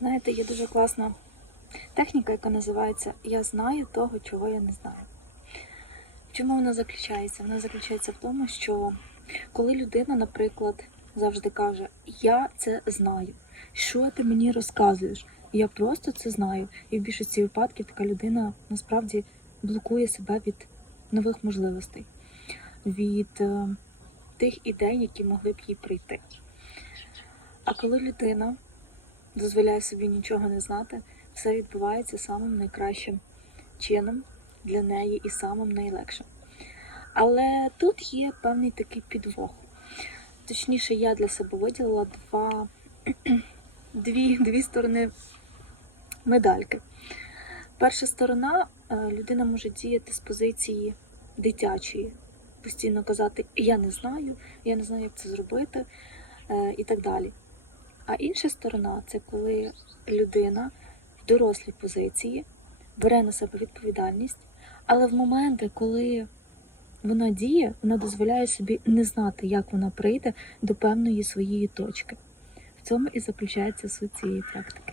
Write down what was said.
Знаєте, є дуже класна техніка, яка називається Я знаю того, чого я не знаю. Чому вона заключається? Вона заключається в тому, що коли людина, наприклад, завжди каже, я це знаю, що ти мені розказуєш? Я просто це знаю. І в більшості випадків така людина насправді блокує себе від нових можливостей, від е, тих ідей, які могли б їй прийти. А коли людина дозволяє собі нічого не знати, все відбувається самим найкращим чином для неї і самим найлегшим. Але тут є певний такий підвох. Точніше, я для себе виділила два, дві, дві сторони медальки. Перша сторона е, людина може діяти з позиції дитячої, постійно казати Я не знаю, я не знаю, як це зробити е, і так далі. А інша сторона це коли людина в дорослій позиції бере на себе відповідальність, але в моменти, коли вона діє, вона дозволяє собі не знати, як вона прийде до певної своєї точки. В цьому і заключається суть цієї практики.